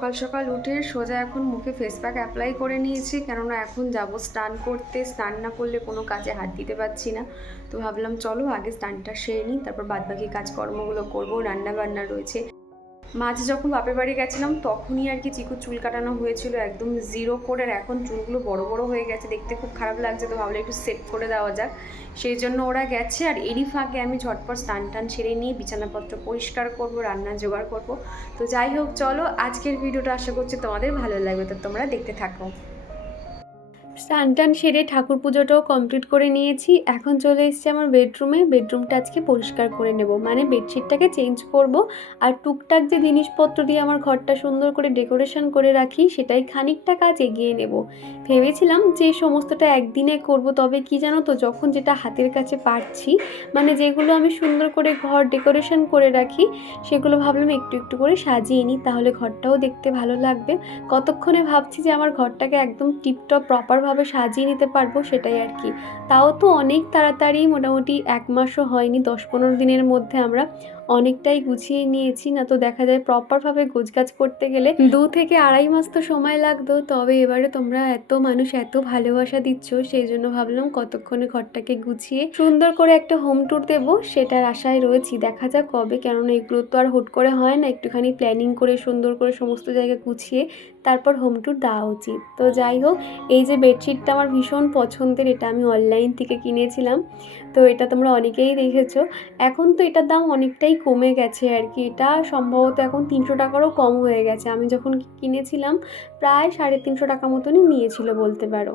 সকাল সকাল উঠে সোজা এখন মুখে ফেস প্যাক অ্যাপ্লাই করে নিয়েছি, কেননা এখন যাব স্নান করতে। স্নান না করলে কোনো কাজে হাত দিতে পারছি না। তো ভাবলাম চলো আগে স্নানটা সেরে নিই, তারপর বাদবাকি কাজকর্মগুলো করবো। রান্না বান্না রয়েছে। মাঝে যখন বাপের বাড়ি গেছিলাম তখনই আর কি চিকুর চুল কাটানো হয়েছিল একদম জিরো করে। আর এখন চুলগুলো বড় বড় হয়ে গেছে, দেখতে খুব খারাপ লাগছে। তো ভাবলে একটু সেট করে দেওয়া যাক, সেই জন্য ওরা গেছে। আর এরই ফাঁকে আমি ঝটপট স্নান টান সেরে নিয়ে বিছানাপত্র পরিষ্কার করব, রান্না জোগাড় করব। তো যাই হোক, চলো আজকের ভিডিওটা আশা করছি তোমাদের ভালো লাগবে, তো তোমরা দেখতে থাকো। স্নান টান সেরে ঠাকুর পুজোটাও কমপ্লিট করে নিয়েছি। এখন চলে এসেছি আমার বেডরুমে। বেডরুমটা আজকে পরিষ্কার করে নেব, মানে বেডশিটটাকে চেঞ্জ করব। আর টুকটাক যে জিনিসপত্র দিয়ে আমার ঘরটা সুন্দর করে ডেকোরেশন করে রাখি, সেটাই খানিকটা কাজ এগিয়ে নেব। ভেবেছিলাম যে সমস্তটা একদিনে করব, তবে কি জানো তো, যখন যেটা হাতের কাছে পারছি, মানে যেগুলো আমি সুন্দর করে ঘর ডেকোরেশন করে রাখি, সেগুলো ভাবলাম একটু একটু করে সাজিয়ে নিই, তাহলে ঘরটাও দেখতে ভালো লাগবে। কতক্ষণে ভাবছি যে আমার ঘরটাকে একদম টিপটপ প্রপারভাবে সাজিয়ে নিতে পারবো, সেটাই আর কি। তাও তো অনেক তাড়াতাড়ি, মোটামুটি 1 মাসও হয়নি, 10-15 দিনের মধ্যে আমরা অনেকটাই গুছিয়ে নিয়েছি। না তো দেখা যায় প্রপারভাবে গোছগাছ করতে গেলে 2 থেকে 2.5 মাস তো সময় লাগতো। তবে এবারে তোমরা এত মানুষ এত ভালোবাসা দিচ্ছ, সেই জন্য ভাবলাম কতক্ষণে ঘরটাকে গুছিয়ে সুন্দর করে একটা হোম ট্যুর দেবো, সেটার আশায় রয়েছি। দেখা যাক কবে, কেননা এগুলো তো আর হুট করে হয় না। একটুখানি প্ল্যানিং করে সুন্দর করে সমস্ত জায়গা গুছিয়ে তারপর হোম ট্যুর দেওয়া উচিত। তো যাই হোক, এই যে বেডশিটটা আমার ভীষণ পছন্দের, এটা আমি অনলাইন থেকে কিনেছিলাম। তো এটা তোমরা অনেকেই দেখেছো। এখন তো এটার দাম অনেকটাই কমে গেছে আর কি। এটা সম্ভবত এখন 300 টাকারও কম হয়ে গেছে। আমি যখন কিনেছিলাম প্রায় 350 টাকা মতনই নিয়েছিল বলতে পারো।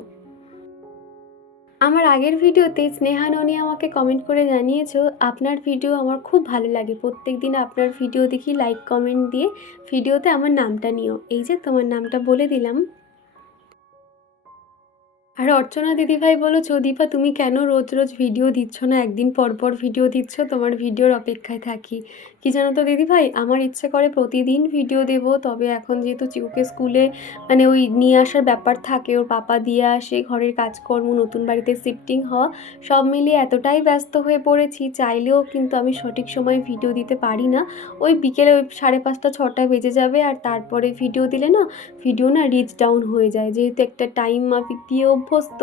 আমার আগের ভিডিওতে স্নেহাননি আমাকে কমেন্ট করে জানিয়েছো আপনার ভিডিও আমার খুব ভালো লাগে, প্রত্যেক দিন আপনার ভিডিও দেখি, লাইক কমেন্ট দিয়ে ভিডিওতে আমার নামটা নিও। এই যে তোমার নামটা বলে দিলাম। আর অর্চনা দিদিভাই বলেছো, দীপা তুমি কেন রোজ রোজ ভিডিও দিচ্ছ না, একদিন পর পর ভিডিও দিচ্ছ, তোমার ভিডিওর অপেক্ষায় থাকি। কি জানো তো দিদিভাই, আমার ইচ্ছে করে প্রতিদিন ভিডিও দেব, তবে এখন যেহেতু চিকুকে স্কুলে মানে ওই নিয়ে আসার ব্যাপার থাকে, ওর পাপা দিয়ে আসে, ঘরের কাজকর্ম, নতুন বাড়িতে শিফটিং হওয়া, সব মিলিয়ে এতটাই ব্যস্ত হয়ে পড়েছি, চাইলেও কিন্তু আমি সঠিক সময় ভিডিও দিতে পারি না। ওই বিকেলে ওই 5:30-6টা বেজে যাবে, আর তারপরে ভিডিও দিলে না, ভিডিও না রিচ ডাউন হয়ে যায়, যেহেতু একটা টাইম মাফিক দিয়ে অভ্যস্ত,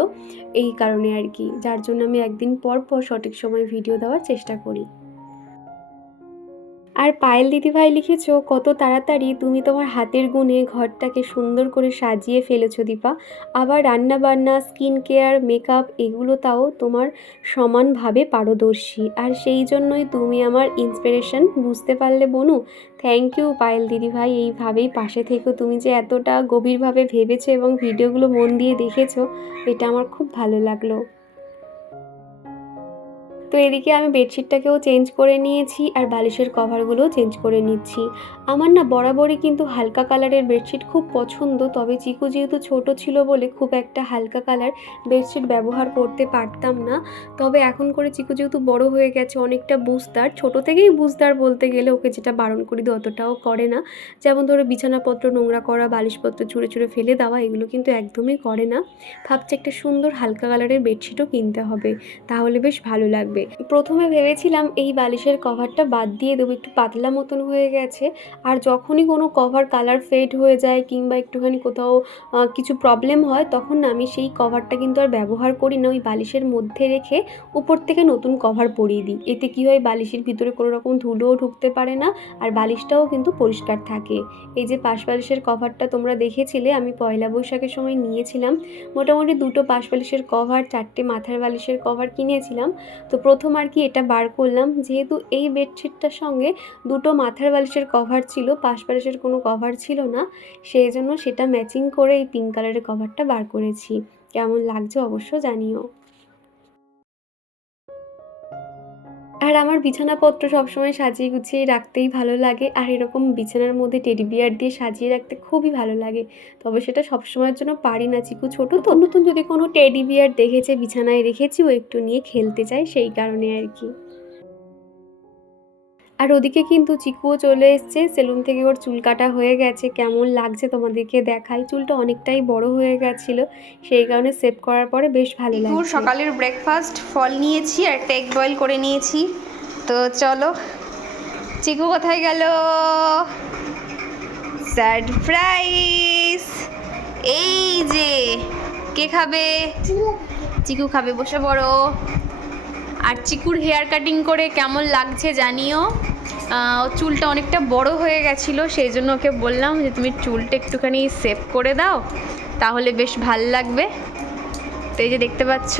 এই কারণে আর কি, যার জন্য আমি একদিন পর পর সঠিক সময় ভিডিও দেওয়ার চেষ্টা করি। আর পায়েল দিদিভাই লিখেছো, কত তাড়াতাড়ি তুমি তোমার হাতের গুণে ঘরটাকে সুন্দর করে সাজিয়ে ফেলেছো দীপা। আবার রান্না বান্না, স্কিন কেয়ার, মেকআপ এগুলো তাও তোমার সমানভাবে পারদর্শী, আর সেই জন্যই তুমি আমার ইন্সপিরেশন, বুঝতে পারলে বনু। থ্যাংক ইউ পায়েল দিদিভাই, এইভাবেই পাশে থেকো। তুমি যে এতটা গভীরভাবে ভেবেছো এবং ভিডিওগুলো মন দিয়ে দেখেছো, এটা আমার খুব ভালো লাগলো। তো এদিকে আমি বেডশিটটাকেও চেঞ্জ করে নিয়েছি, আর বালিশের কভারগুলোও চেঞ্জ করে নিচ্ছি। আমার না বরাবরই কিন্তু হালকা কালারের বেডশিট খুব পছন্দ, তবে চিকু যেহেতু ছোট ছিল বলে খুব একটা হালকা কালার বেডশিট ব্যবহার করতে পারতাম না। তবে এখন করে চিকু যেহেতু বড় হয়ে গেছে, অনেকটা বুঝদার, ছোট থেকেই বুঝদার বলতে গেলে, ওকে যেটা বারণ করি অতটাও করে না। যেমন ধরো বিছানাপত্র নোংরা করা, বালিশপত্র ছুঁড়ে ছুঁড়ে ফেলে দেওয়া, এগুলো কিন্তু একদমই করে না। ভাবছি একটা সুন্দর হালকা কালারের বেডশিটও কিনতে হবে, তাহলে বেশ ভালো লাগবে। প্রথমে ভেবেছিলাম এই বালিশের কভারটা বাদ দিয়ে দেবো, একটু পাতলা মতন হয়ে গেছে। আর যখনই কোনো কভার কালার ফেড হয়ে যায় কিংবা একটুখানি কোথাও কিছু প্রবলেম হয়, তখন না আমি সেই কভারটা কিন্তু আর ব্যবহার করি না, ওই বালিশের মধ্যে রেখে উপর থেকে নতুন কভার পরিয়ে দিই। এতে কী হয়, বালিশের ভিতরে কোনো রকম ধুলোও ঢুকতে পারে না, আর বালিশটাও কিন্তু পরিষ্কার থাকে। এই যে পাশ বালিশের কভারটা তোমরা দেখেছিলে, আমি পয়লা বৈশাখের সময় নিয়েছিলাম। মোটামুটি 2টো পাশ বালিশের কভার, 4টে মাথার বালিশের কভার কিনেছিলাম। তো প্রথম আর কি এটা বার করলাম, যেহেতু এই বেডশিটটার সঙ্গে 2টো মাথার বালিশের কভার ছিল, পাশ বালিশের কোনো কভার ছিল না, সেই জন্য সেটা ম্যাচিং করে এই পিঙ্ক কালারের কভারটা বার করেছি। কেমন লাগছে অবশ্য জানিও। আর আমার বিছানাপত্র সবসময় সাজিয়ে গুছিয়ে রাখতেই ভালো লাগে, আর এরকম বিছানার মধ্যে টেডি বিয়ার দিয়ে সাজিয়ে রাখতে খুবই ভালো লাগে। তবে সেটা সবসময়ের জন্য পারি না, চিকু ছোটো তো, নতুন যদি কোনো টেডি বিয়ার দেখেছে বিছানায় রেখেছি, ও একটু নিয়ে খেলতে চায়, সেই কারণে আর কি। আর ওদিকে কিন্তু চিকুও চলে এসছে সেলুন থেকে, ওর চুল কাটা হয়ে গেছে। কেমন লাগছে তোমাদেরকে দেখাই, চুলটা অনেকটাই বড় হয়ে গেছিল, সেই কারণে সেভ করার পরে বেশ ভালো লাগছে। সকালের ব্রেকফাস্ট ফল নিয়েছি আর একটা এগ বয়েল করে নিয়েছি। তো চলো, চিকু কোথায় গেল? সারপ্রাইজ! এই যে কে খাবে? চিকু খাবে, বসে পড়ো। আর চিকুর হেয়ার কাটিং করে কেমন লাগছে জানিও। চুলটা অনেকটা বড় হয়ে গেছিলো, সেই জন্য ওকে বললাম যে তুমি চুলটা একটুখানি সেভ করে দাও, তাহলে বেশ ভাল লাগবে। তো এই যে দেখতে পাচ্ছ,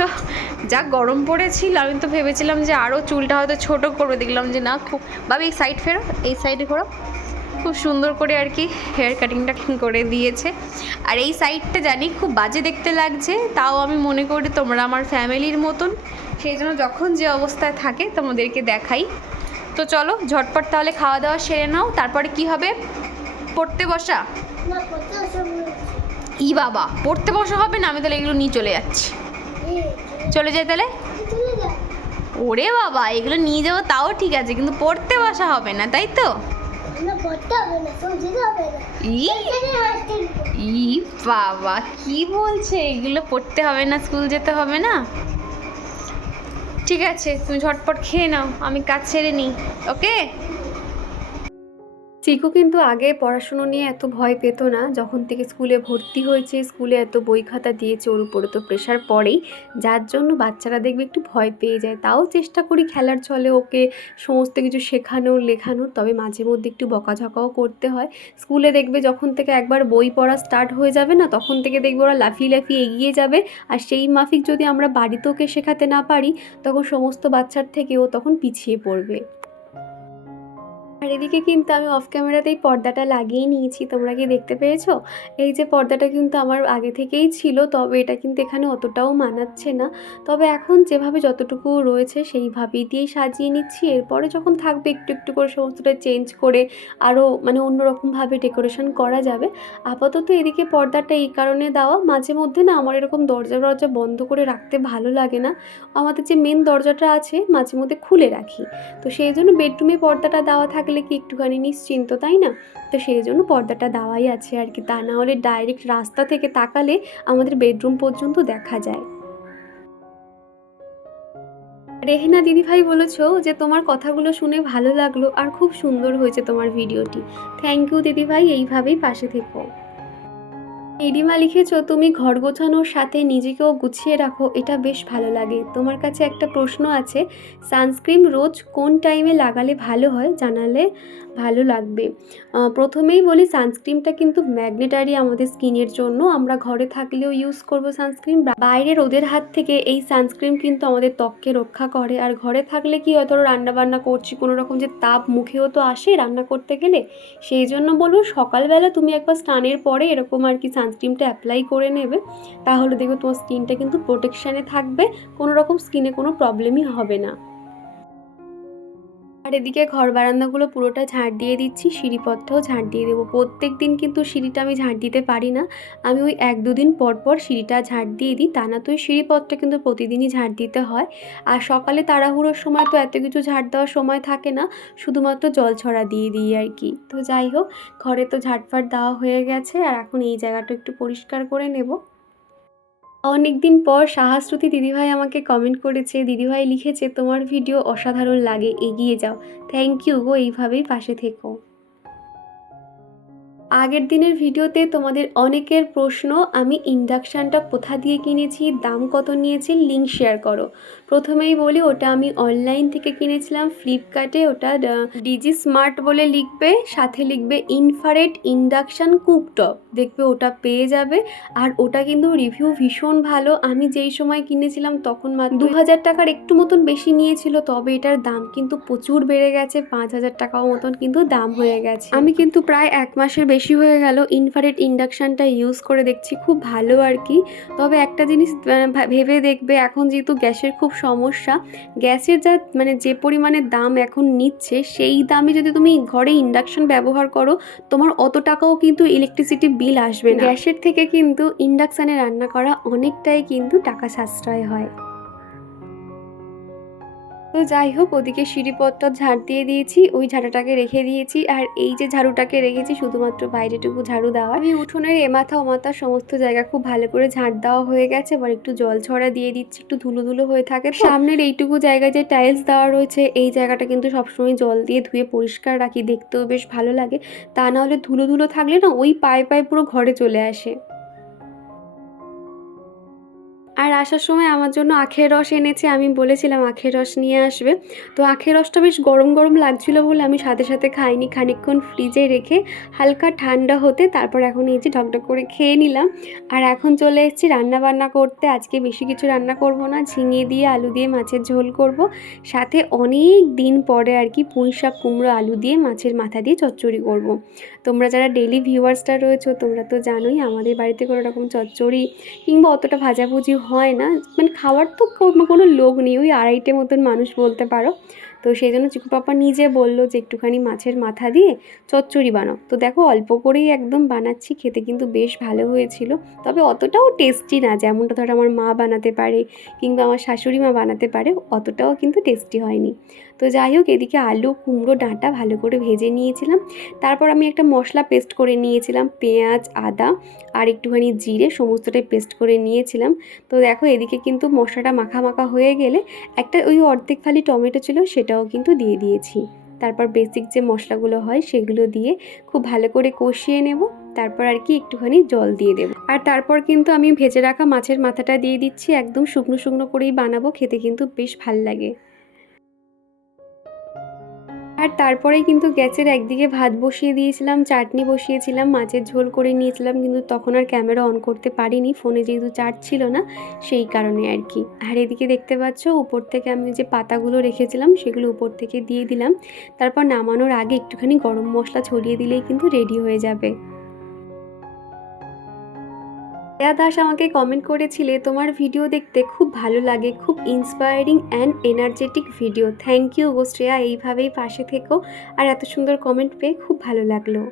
যা গরম পড়েছিল, আমি তো ভেবেছিলাম যে আরও চুলটা হয়তো ছোটো করবে, দেখলাম যে না, খুব ভাবে এই সাইড ফেরো, এই সাইডে ঘোরো, খুব সুন্দর করে আর কি হেয়ার কাটিংটা করে দিয়েছে। আর এই সাইডটা জানি খুব বাজে দেখতে লাগছে, তাও আমি মনে করি তোমরা আমার ফ্যামিলির মতন, সেই জন্য যখন যে অবস্থায় থাকে তোমাদেরকে দেখাই। তো চলো ঝটপট তাহলে খাওয়া দাওয়া সেরে নাও, তারপরে কি হবে? পড়তে বসা? ই বাবা, পড়তে বসা হবে না? আমি তাহলে এগুলো নিয়ে চলে যাচ্ছি। চলে যাই তাহলে? ওরে বাবা, এগুলো নিয়ে যাবো তাও ঠিক আছে, কিন্তু পড়তে বসা হবে না, তাই তো? ই বাবা, কি বলছে? এগুলো পড়তে হবে না, স্কুল যেতে হবে না? ঠিক আছে, তুমি ঝটপট খেয়ে নাও, আমি কাজ সেরে নিই। ওকে। চিকু কিন্তু আগে পড়াশুনো নিয়ে এত ভয় পেত না, যখন থেকে স্কুলে ভর্তি হয়েছে, স্কুলে এত বই খাতা দিয়েছে, ওর উপরে তো প্রেশার পড়েই, যার জন্য বাচ্চারা দেখবে একটু ভয় পেয়ে যায়। তাও চেষ্টা করি খেলার ছলে ওকে সমস্ত কিছু শেখানোর, লেখানোর, তবে মাঝে মধ্যে একটু বকাঝকাও করতে হয়। স্কুলে দেখবে যখন থেকে একবার বই পড়া স্টার্ট হয়ে যাবে না, তখন থেকে দেখবে ওরা লাফিয়ে লাফিয়ে এগিয়ে যাবে, আর সেই মাফিক যদি আমরা বাড়িতে ওকে শেখাতে না পারি, তখন সমস্ত বাচ্চার থেকে ও তখন পিছিয়ে পড়বে। আর এদিকে কিন্তু আমি অফ ক্যামেরাতেই পর্দাটা লাগিয়ে নিয়েছি, তোমরা কি দেখতে পেরেছো? এই যে পর্দাটা কিন্তু আমার আগে থেকেই ছিল, তবে এটা কিন্তু এখানে অতটাও মানাচ্ছে না, তবে এখন যেভাবে যতটুকু রয়েছে সেইভাবেই দিয়েই সাজিয়ে নিচ্ছি। এরপরে যখন থাকবে একটু একটু করে সমস্তটা চেঞ্জ করে আরও মানে অন্যরকমভাবে ডেকোরেশন করা যাবে। আপাতত এদিকে পর্দাটা এই কারণে দেওয়া, মাঝে মধ্যে না আমার এরকম দরজা বন্ধ করে রাখতে ভালো লাগে না, আমাদের যে মেন দরজাটা আছে মাঝে মধ্যে খুলে রাখি, তো সেই জন্য বেডরুমে পর্দাটা দেওয়া থাকলে কি একটুখানি নিশ্চিন্ত, তাই না? তো সেই জন্য পর্দাটা দেওয়াই আছে আর কি, তা না হলে ডাইরেক্ট রাস্তা থেকে তাকালে আমাদের বেডরুম পর্যন্ত দেখা যায়। রেহেনা দিদিভাই বলেছো যে তোমার কথাগুলো শুনে ভালো লাগলো আর খুব সুন্দর হয়েছে তোমার ভিডিওটি। থ্যাংক ইউ দিদিভাই, এইভাবেই পাশে থেকো। এডিমা লিখেছো তুমি ঘর গোছানোর সাথে নিজেকেও গুছিয়ে রাখো, এটা বেশ ভালো লাগে। তোমার কাছে একটা প্রশ্ন আছে, সানস্ক্রিন রোজ কোন টাইমে লাগালে ভালো হয়, জানালে ভালো লাগবে। প্রথমেই বলি, সানস্ক্রিনটা কিন্তু ম্যাগনেটারি আমাদের স্কিনের জন্য, আমরা ঘরে থাকলেও ইউজ করব সানস্ক্রিন, বাইরে রোদের হাত থেকে এই সানস্ক্রিন কিন্তু আমাদের ত্বককে রক্ষা করে। আর ঘরে থাকলে কি হয়, ধরো রান্নাবান্না করছি, কোনো রকম যে তাপ মুখেও তো আসে রান্না করতে গেলে, সেই জন্য বলবো সকালবেলা তুমি একবার স্নানের পরে এরকম আর কি সানস্ক্রিনটা অ্যাপ্লাই করে নেবে, তাহলে দেখবে তোমার স্কিনটা কিন্তু প্রোটেকশানে থাকবে, কোনো রকম স্কিনে কোনো প্রবলেমই হবে না। আর এদিকে ঘর বারান্দাগুলো পুরোটা ঝাঁট দিয়ে দিচ্ছি, সিঁড়িপথটাও ঝাঁট দিয়ে দেবো। প্রত্যেক দিন কিন্তু সিঁড়িটা আমি ঝাঁট দিতে পারি না, আমি ওই 1-2 দিন পর পর সিঁড়িটা ঝাঁট দিয়ে দিই, তা না তো ওই সিঁড়িপথটা কিন্তু প্রতিদিনই ঝাঁট দিতে হয়। আর সকালে তাড়াহুড়োর সময় তো এত কিছু ঝাঁট দেওয়ার সময় থাকে না, শুধুমাত্র জল ছড়া দিয়ে দিই আর কি। তো যাই হোক, ঘরে তো ঝাঁটফাট দেওয়া হয়ে গেছে, আর এখন এই জায়গাটা একটু পরিষ্কার করে নেব। অনেক দিন পর সাহাশ্রুতি দিদিভাই আমাকে কমেন্ট করেছে, দিদিভাই লিখেছে তোমার ভিডিও অসাধারণ লাগে, এগিয়ে যাও। থ্যাংক ইউ গো, এইভাবেই পাশে থেকো। আগের দিনের ভিডিওতে তোমাদের অনেকের প্রশ্ন, আমি ইন্ডাকশানটা কোথা দিয়ে কিনেছি, দাম কত নিয়েছি, লিঙ্ক শেয়ার করো। প্রথমেই বলি, ওটা আমি অনলাইন থেকে কিনেছিলাম ফ্লিপকার্টে, ওটা ডিজি স্মার্ট বলে লিখবে, সাথে লিখবে ইনফ্রারেড ইন্ডাকশান কুকটপ, দেখবে ওটা পেয়ে যাবে। আর ওটা কিন্তু রিভিউ ভীষণ ভালো, আমি যেই সময় কিনেছিলাম তখন মাত্র 2000 টাকার একটু মতন বেশি নিয়েছিল, তবে এটার দাম কিন্তু প্রচুর বেড়ে গেছে, 5000 টাকাও মতন কিন্তু দাম হয়ে গেছে। আমি কিন্তু প্রায় 1 মাসের বেশি হয়ে গেল ইনফ্রারেড ইন্ডাকশানটা ইউজ করে দেখছি, খুব ভালো আর কি। তবে একটা জিনিস ভেবে দেখবে, এখন যেহেতু গ্যাসের খুব সমস্যা, গ্যাসের যা মানে যে পরিমাণে দাম এখন নিচ্ছে, সেই দামে যদি তুমি ঘরে ইন্ডাকশান ব্যবহার করো, তোমার অত টাকাও কিন্তু ইলেকট্রিসিটি বিল আসবে না। গ্যাসের থেকে কিন্তু ইন্ডাকশানে রান্না করা অনেকটাই কিন্তু টাকা সাশ্রয় হয়। তো যাই হোক, ওদিকে সিঁড়িপথটা ঝাড় দিয়ে দিয়েছি, ওই ঝাঁটাটাকে রেখে দিয়েছি, আর এই যে ঝাড়ুটাকে রেখেছি শুধুমাত্র বাইরেটুকু ঝাড়ু দেওয়া। আমি উঠোনের এমাথা ওমাথা সমস্ত জায়গা খুব ভালো করে ঝাঁট দেওয়া হয়ে গেছে। এবার একটু জল ছড়া দিয়ে দিচ্ছি, একটু ধুলো ধুলো হয়ে থাকে। সামনের এইটুকু জায়গায় যে টাইলস দেওয়া রয়েছে, এই জায়গাটা কিন্তু সবসময় জল দিয়ে ধুয়ে পরিষ্কার রাখি, দেখতেও বেশ ভালো লাগে। তা নাহলে ধুলো ধুলো থাকলে না ওই পায়ে পায়ে পুরো ঘরে চলে আসে। আর আসার সময় আমার জন্য আখের রস এনেছে, আমি বলেছিলাম আখের রস নিয়ে আসবে। তো আখের রসটা বেশ গরম গরম লাগছিল বলে আমি সাথে সাথে খাইনি, খানিকক্ষণ ফ্রিজে রেখে হালকা ঠান্ডা হতে তারপর এখন এই যে ঢকঢক করে খেয়ে নিলাম। আর এখন চলে এসেছি রান্না বান্না করতে। আজকে বেশি কিছু রান্না করব না, ঝিঙে দিয়ে আলু দিয়ে মাছের ঝোল করব, সাথে অনেক দিন পরে আর কি পুঁই শাক কুমড়ো আলু দিয়ে মাছের মাথা দিয়ে চচ্চড়ি করব। তোমরা যারা ডেইলি ভিউয়ার্সটা রয়েছো তোমরা তো জানোই আমাদের বাড়িতে কোনো রকম চচ্চড়ি কিংবা অতটা ভাজাভুজি হয় না, মানে খাওয়ার তো কোনো লোক নেই, ওই আড়াইটে মতন মানুষ বলতে পারো। তো সেই জন্য চিকু পাপা নিজে বললো যে একটুখানি মাছের মাথা দিয়ে চচ্চড়ি বানাও। তো দেখো অল্প করেই একদম বানাচ্ছি, খেতে কিন্তু বেশ ভালো হয়েছিল। তবে অতটাও টেস্টি না, যেমনটা ধরো আমার মা বানাতে পারে কিংবা আমার শাশুড়ি মা বানাতে পারে, অতটাও কিন্তু টেস্টি হয়নি। তো যাই হোক, এদিকে আলু কুমড়ো ডাঁটা ভালো করে ভেজে নিয়েছিলাম। তারপর আমি একটা মশলা পেস্ট করে নিয়েছিলাম, পেঁয়াজ আদা আর একটুখানি জিরে সমস্তটাই পেস্ট করে নিয়েছিলাম। তো দেখো এদিকে কিন্তু মশলাটা মাখা মাখা হয়ে গেলে একটা ওই অর্ধেক ফালি টমেটো ছিল সেটাও কিন্তু দিয়ে দিয়েছি। তারপর বেসিক যে মশলাগুলো হয় সেগুলো দিয়ে খুব ভালো করে কষিয়ে নেব। তারপর আর কি একটুখানি জল দিয়ে দেবো। আর তারপর কিন্তু আমি ভেজে রাখা মাছের মাথাটা দিয়ে দিচ্ছি, একদম শুকনো শুকনো করেই বানাবো, খেতে কিন্তু বেশ ভাল লাগে। আর তারপরেই কিন্তু গ্যাসের একদিকে ভাত বসিয়ে দিয়েছিলাম, চাটনি বসিয়েছিলাম, মাছের ঝোল করে নিয়েছিলাম, কিন্তু তখন আর ক্যামেরা অন করতে পারিনি, ফোনে যেহেতু চার্জ ছিল না সেই কারণে আর কি। আর এদিকে দেখতে পাচ্ছ উপর থেকে আমি যে পাতাগুলো রেখেছিলাম সেগুলো উপর থেকে দিয়ে দিলাম। তারপর নামানোর আগে একটুখানি গরম মশলা ছড়িয়ে দিলেই কিন্তু রেডি হয়ে যাবে। শ্রেয়া দাস আমাকে কমেন্ট করেছিলে তোমার ভিডিও দেখতে খুব ভালো লাগে, খুব inspiring and energetic video. Thank you go Shreya, এইভাবেই পাশে থেকো। আর এত সুন্দর কমেন্ট পেয়ে খুব ভালো লাগলো।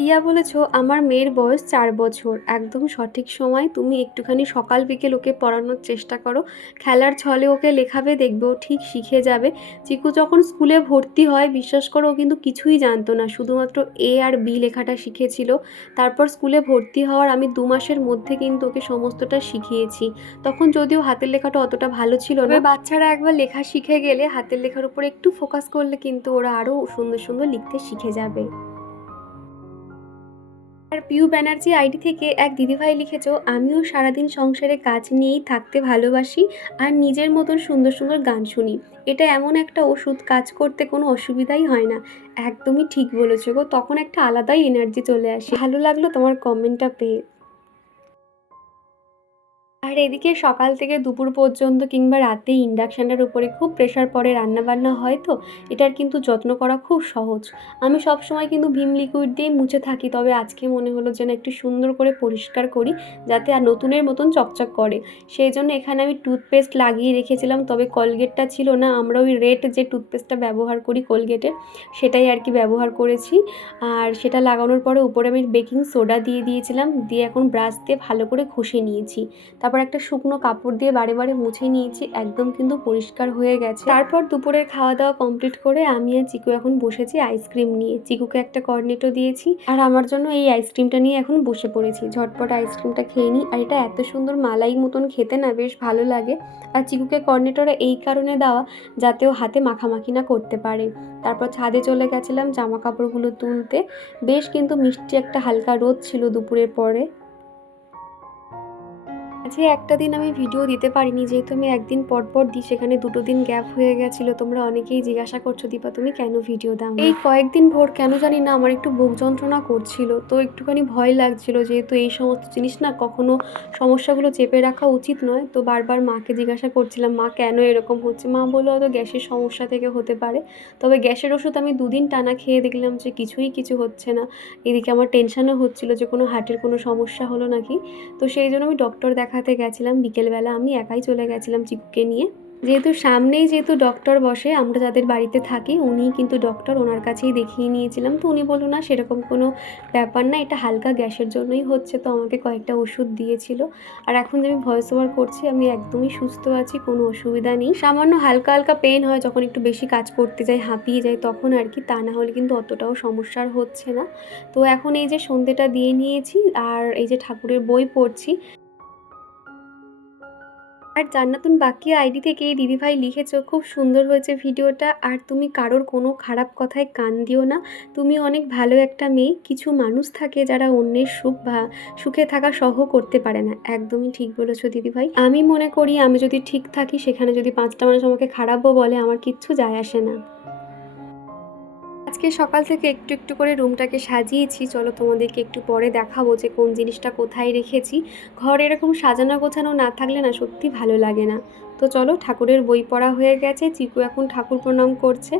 রিয়া বলেছ আমার মেয়ের বয়স 4 বছর, একদম সঠিক সময়, তুমি একটুখানি সকাল বিকেল ওকে পড়ানোর চেষ্টা করো, খেলার ছলে ওকে লেখাবে, দেখবে ও ঠিক শিখে যাবে। চিকু যখন স্কুলে ভর্তি হয় বিশ্বাস করো ও কিন্তু কিছুই জানতো না, শুধুমাত্র এ আর বি লেখাটা শিখেছিল। তারপর স্কুলে ভর্তি হওয়ার আমি 2 মাসের মধ্যে কিন্তু ওকে সমস্তটা শিখিয়েছি। তখন যদিও হাতের লেখাটা অতটা ভালো ছিল না, বাচ্চারা একবার লেখা শিখে গেলে হাতের লেখার উপর একটু ফোকাস করলে কিন্তু ওরা আরও সুন্দর সুন্দর লিখতে শিখে যাবে। আর পিউ ব্যানার্জি আইডি থেকে এক দিদিভাই লিখেছো আমিও সারাদিন সংসারে কাজ নিয়েই থাকতে ভালোবাসি আর নিজের মতন সুন্দর সুন্দর গান শুনি, এটা এমন একটা ওষুধ, কাজ করতে কোনো অসুবিধাই হয় না। একদমই ঠিক বলেছো গো, তখন একটা আলাদাই এনার্জি চলে আসে। ভালো লাগলো তোমার কমেন্টটা পেয়ে। আর এদিকে সকাল থেকে দুপুর পর্যন্ত কিংবা রাতে ইন্ডাকশানের উপরে খুব প্রেশার পড়ে রান্নাবান্না হয়, তো এটার কিন্তু যত্ন করা খুব সহজ। আমি সব সময় কিন্তু ভিম লিকুইড দিয়ে মুছে থাকি, তবে আজকে মনে হলো যেন একটু সুন্দর করে পরিষ্কার করি যাতে আর নতুনের মতন চকচক করে। সেই জন্য এখানে আমি টুথপেস্ট লাগিয়ে রেখেছিলাম, তবে কলগেটটা ছিল না, আমরা ওই রেড যে টুথপেস্টটা ব্যবহার করি কোলগেটের সেটাই আর কি ব্যবহার করেছি। আর সেটা লাগানোর পরে উপরে আমি বেকিং সোডা দিয়ে দিয়েছিলাম, দিয়ে এখন ব্রাশ দিয়ে ভালো করে ঘষে নিয়েছি। তারপর একটা শুকনো কাপড় দিয়ে বারে বারে মুছে নিয়েছি, একদম কিন্তু পরিষ্কার হয়ে গেছে। তারপর দুপুরের খাওয়া দাওয়া কমপ্লিট করে আমি আর চিকু এখন বসেছি আইসক্রিম নিয়ে, চিকুকে একটা কর্নেটো দিয়েছি আর আমার জন্য এই আইসক্রিমটা নিয়ে এখন বসে পড়েছি। ঝটপট আইসক্রিমটা খেয়ে নিই, আর এটা এত সুন্দর মালাই মতন খেতে না বেশ ভালো লাগে। আর চিকুকে কর্নেটোটা এই কারণে দেওয়া যাতে ও হাতে মাখামাখি না করতে পারে। তারপর ছাদে চলে গেছিলাম জামা কাপড়গুলো তুলতে, বেশ কিন্তু মিষ্টি একটা হালকা রোদ ছিল দুপুরের পরে। আজকে একটা দিন আমি ভিডিও দিতে পারিনি, যেহেতু আমি একদিন পর পর দিই, সেখানে 2 দিন গ্যাপ হয়ে গেছিলো। তোমরা অনেকেই জিজ্ঞাসা করছো দীপা তুমি কেন ভিডিও দাও না? এই কয়েকদিন ভোর কেন জানি না আমার একটু বুক যন্ত্রণা করছিল, তো একটুখানি ভয় লাগছিল, যেহেতু এই সমস্ত জিনিস না কখনো সমস্যাগুলো চেপে রাখা উচিত নয়। তো বারবার মাকে জিজ্ঞাসা করছিলাম মা কেন এরকম হচ্ছে, মা বললো হয়তো গ্যাসের সমস্যা থেকে হতে পারে। তবে গ্যাসের ওষুধ আমি 2 দিন টানা খেয়ে দেখলাম যে কিছু হচ্ছে না। এদিকে আমার টেনশনও হচ্ছিল যে কোনো হার্টের কোনো সমস্যা হলো নাকি। তো সেই জন্য আমি ডক্টর দেখাতে গেছিলাম বিকেলবেলা, আমি একাই চলে গেছিলাম চিকুকে নিয়ে। যেহেতু সামনেই যেহেতু ডক্টর বসে, আমরা যাদের বাড়িতে থাকি উনিই কিন্তু ডক্টর, ওনার কাছেই দেখিয়ে নিয়েছিলাম। তো উনি বলল না সেরকম কোনো ব্যাপার না, এটা হালকা গ্যাসের জন্যই হচ্ছে। তো আমাকে কয়েকটা ওষুধ দিয়েছিল। আর এখন যে আমি ভয়েস ওভার করছি আমি একদমই সুস্থ আছি, কোনো অসুবিধা নেই। সামান্য হালকা হালকা পেন হয় যখন একটু বেশি কাজ করতে যাই, হাঁপিয়ে যাই তখন আর কি, তা না হলে কিন্তু অতটাও সমস্যার হচ্ছে না। তো এখন এই যে সন্ধেটা দিয়ে নিয়েছি আর এই যে ঠাকুরের বই পড়ছি। আর জান্নাতুন বাকিয়া আইডি থেকে এই দিদিভাই লিখেছো, খুব সুন্দর হয়েছে ভিডিওটা। আর তুমি কারোর কোনো খারাপ কথায় কান দিও না, তুমি অনেক ভালো একটা মেয়ে। কিছু মানুষ থাকে যারা অন্যের সুখ বা সুখে থাকা সহ করতে পারে না। একদমই ঠিক বলেছো দিদিভাই। আমি মনে করি আমি যদি ঠিক থাকি, সেখানে যদি 5টা মানুষ আমাকে খারাপও বলে আমার কিচ্ছু যায় আসে না। আজকে সকাল থেকে একটু একটু করে রুমটাকে সাজিয়েছি, চলো তোমাদেরকে একটু পরে দেখাবো যে কোন জিনিসটা কোথায় রেখেছি। ঘর এরকম সাজানো গোছানো না থাকলে না সত্যি ভালো লাগে না। তো চলো, ঠাকুরের বই পড়া হয়ে গেছে, চিকু এখন ঠাকুর প্রণাম করছে।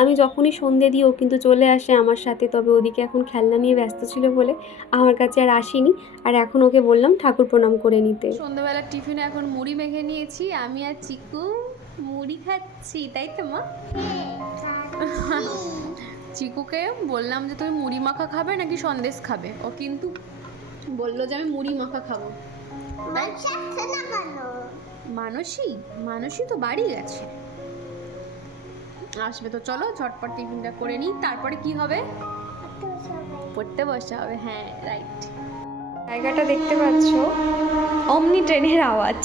আমি যখনই সন্ধে দিই ও কিন্তু চলে আসে আমার সাথে, তবে ওদিকে এখন খেলনা নিয়ে ব্যস্ত ছিল বলে আমার কাছে আর আসেনি। আর এখন ওকে বললাম ঠাকুর প্রণাম করে নিতে। সন্ধ্যাবেলার টিফিনে এখন মুড়ি মেখে নিয়েছি, আমি আর চিকু মুড়ি খাচ্ছি, তাই তো মা? চিকুকে বললাম যে তুমি মুড়ি মাখা খাবে নাকি সন্দেশ খাবে, ও কিন্তু বললো যে আমি মুড়ি মাখা খাবো। মানসী তো বাড়ি গেছে, আসবে তো। চলো ঝটপট টিফিনটা করে নিই, তারপরে কি হবে, পড়তে বসা হবে। হ্যাঁ রাইট। জায়গাটা দেখতে পাচ্ছ, অমনি ট্রেনের আওয়াজ।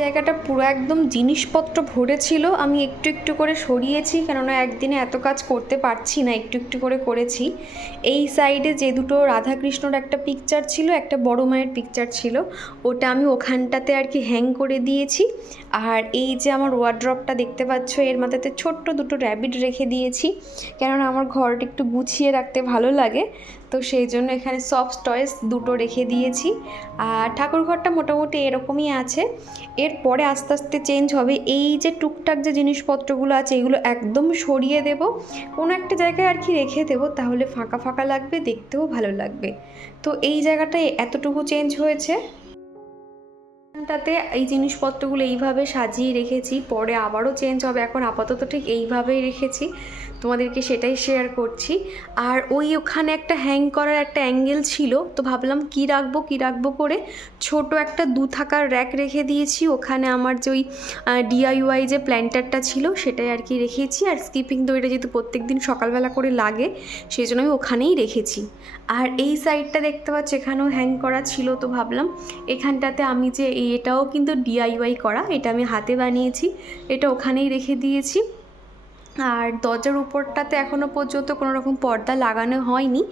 জায়গাটা পুরো একদম জিনিসপত্র ভরে ছিল, আমি একটু একটু করে সরিয়েছি, কেননা একদিনে এত কাজ করতে পারছি না, একটু একটু করে করেছি। এই সাইডে যে দুটো রাধাকৃষ্ণর একটা পিকচার ছিল, একটা বড় মায়ের পিকচার ছিল, ওটা আমি ওখানটাতে আর কি হ্যাং করে দিয়েছি। আর এই যে আমার ওয়ার্ড্রপটা দেখতে পাচ্ছ, এর মাথাতে ছোট্ট দুটো র্যাবিট রেখে দিয়েছি, কেননা আমার ঘরটা একটু গুছিয়ে রাখতে ভালো লাগে, তো সেই জন্য এখানে সফট টয়েস দুটো রেখে দিয়েছি। আর ঠাকুর ঘরটা মোটামুটি এরকমই আছে। এরপরে আস্তে আস্তে চেঞ্জ হবে। এই যে টুকটাক যে জিনিসপত্রগুলো আছে এগুলো একদম সরিয়ে দেব, কোনো একটা জায়গায় আর কি রেখে দেবো, তাহলে ফাঁকা ফাঁকা লাগবে, দেখতেও ভালো লাগবে। তো এই জায়গাটায় এতটুকু চেঞ্জ হয়েছে। তাতে এই জিনিসপত্রগুলো এইভাবে সাজিয়ে রেখেছি, পরে আবারও চেঞ্জ হবে, এখন আপাতত ঠিক এইভাবেই রেখেছি, তোমাদেরকে সেটাই শেয়ার করছি। আর ওখানে একটা হ্যাং করার একটা অ্যাঙ্গেল ছিল, তো ভাবলাম কি রাখবো করে ছোট একটা 2 থাকার র্যাক রেখে দিয়েছি। ওখানে আমার যে ওই ডিআইওয়াই যে প্ল্যান্টারটা ছিল সেটাই আর কি রেখেছি। আর স্কিপিং দড়িটা যেহেতু প্রত্যেক দিন সকালবেলা করে লাগে, সেই জন্য আমি ওখানেই রেখেছি। আর এই সাইডটা দেখতে পাচ্ছ, এখানেও হ্যাং করা ছিল, তো ভাবলাম এখানটাতে আমি যে এটাও কিন্তু ডিআইওয়াই করা, এটা আমি হাতে বানিয়েছি, এটা ওখানেই রেখে দিয়েছি। আর দরজার উপরটাতে এখনও পর্যন্ত কোনো রকম পর্দা লাগানো হয়নি,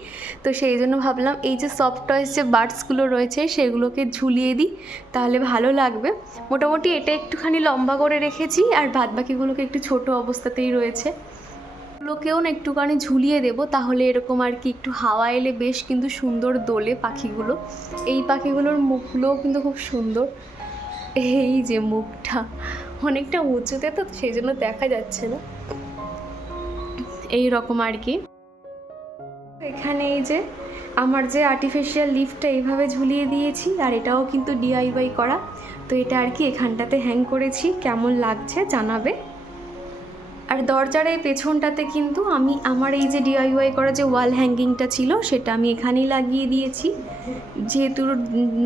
তো সেই জন্য ভাবলাম এই যে সফট টয়েস যে বার্ডসগুলো রয়েছে সেগুলোকে ঝুলিয়ে দিই, তাহলে ভালো লাগবে। মোটামুটি এটা একটুখানি লম্বা করে রেখেছি, আর বাদবাকিগুলোকে একটু ছোট অবস্থাতেই রয়েছে। এগুলোকেও না একটুখানি ঝুলিয়ে দেবো, তাহলে এরকম আর কি একটু হাওয়া এলে বেশ কিন্তু সুন্দর দোলে পাখিগুলো। এই পাখিগুলোর মুখগুলোও কিন্তু খুব সুন্দর, এই যে মুখটা অনেকটা উঁচুতে, তো সেই জন্য দেখা যাচ্ছে না, এই রকম আর কি। এখানে এই যে আমার যে আর্টিফিশিয়াল লিফটটা এইভাবে ঝুলিয়ে দিয়েছি, আর এটাও কিন্তু ডিআইওয়াই করা, তো এটা আর কি এখানটাতে হ্যাং করেছি, কেমন লাগছে জানাবে। আর দরজার এই পেছনটাতে কিন্তু আমি আমার এই যে ডিআইওয়াই করা যে ওয়াল হ্যাঙ্গিংটা ছিল সেটা আমি এখানেই লাগিয়ে দিয়েছি, যেহেতু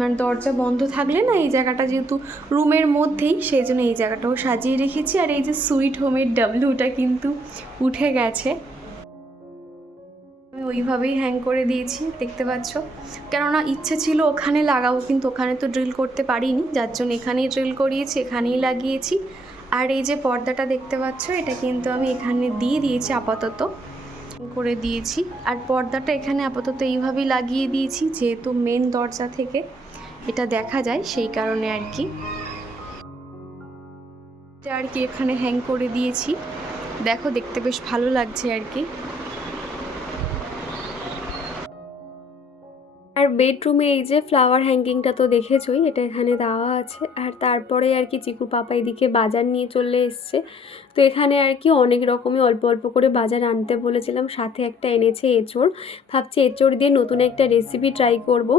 মানে দরজা বন্ধ থাকলে না এই জায়গাটা যেহেতু রুমের মধ্যেই, সেই জন্য এই জায়গাটাও সাজিয়ে রেখেছি। আর এই যে সুইট হোমের ডাব্লুটা কিন্তু উঠে গেছে, আমি ওইভাবেই হ্যাং করে দিয়েছি, দেখতে পাচ্ছ। কেননা ইচ্ছে ছিল ওখানে লাগাবো, কিন্তু ওখানে তো ড্রিল করতে পারিনি, যার জন্য এখানেই ড্রিল করিয়েছি, এখানেই লাগিয়েছি। আর এই যে পর্দাটা দেখতে পাচ্ছ, এটা কিন্তু আমি এখানে দিয়ে দিয়েছি, আপাতত করে দিয়েছি। আর পর্দাটা এখানে আপাতত এইভাবেই লাগিয়ে দিয়েছি, যেহেতু মেন দরজা থেকে এটা দেখা যায়, সেই কারণে আর কি এখানে হ্যাং করে দিয়েছি। দেখো, দেখতে বেশ ভালো লাগছে আর কি। আর বেডরুমে এই যে ফ্লাওয়ার হ্যাঙ্গিংটা তো দেখেছই, এটা এখানে দেওয়া আছে। আর তারপরে আর কি চিকুর পাপা এদিকে বাজার নিয়ে চলে এসছে। তো এখানে আর কি অনেক রকমই অল্প অল্প করে বাজার আনতে বলেছিলাম, সাথে একটা এনেছে এঁচোড়। ভাবছি এঁচোড় দিয়ে নতুন একটা রেসিপি ট্রাই করব,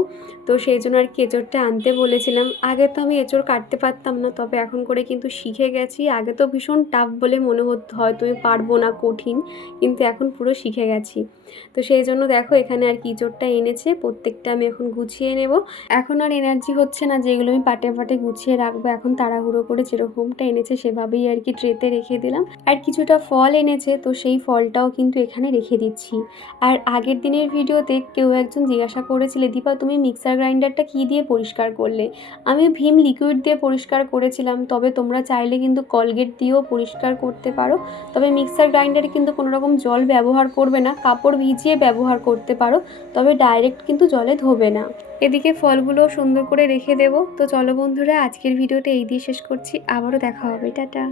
তো সেই জন্য আর কি এঁচোড়টা আনতে বলেছিলাম। আগে তো আমি এঁচোড় কাটতে পারতাম না, তবে এখন করে কিন্তু শিখে গেছি। আগে তো ভীষণ টাফ বলে মনে হতো, হয়তো আমি পারবো না, কঠিন, কিন্তু এখন পুরো শিখে গেছি। তো সেই জন্য দেখো এখানে আর কি এঁচোড়টা এনেছে, প্রত্যেকটা আমি এখন গুছিয়ে নেব। এখন আর এনার্জি হচ্ছে না যেগুলো আমি পাটে পাটে গুছিয়ে রাখবো, এখন তাড়াহুড়ো করে যেরকমটা এনেছে সেভাবেই আর কি ট্রেতে রেখে দিলাম। আর কিছুটা ফল এনেছে, তো সেই ফলটাও কিন্তু এখানে রেখে দিচ্ছি। আর আগের দিনের ভিডিওতে কেউ একজন জিজ্ঞাসা করেছিলে, দীপা তুমি মিক্সার গ্রাইন্ডারটা কী দিয়ে পরিষ্কার করলে? আমি ভীম লিকুইড দিয়ে পরিষ্কার করেছিলাম, তবে তোমরা চাইলে কিন্তু কলগেট দিয়েও পরিষ্কার করতে পারো। তবে মিক্সার গ্রাইন্ডারে কিন্তু কোনো রকম জল ব্যবহার করবে না, কাপড় ভিজিয়ে ব্যবহার করতে পারো, তবে ডাইরেক্ট কিন্তু জলে ধোবে না। এদিকে ফলগুলো সুন্দর করে রেখে দেবো। তো চলো বন্ধুরা, আজকের ভিডিওটা এই দিয়ে শেষ করছি, আবারও দেখা হবে, টাটা।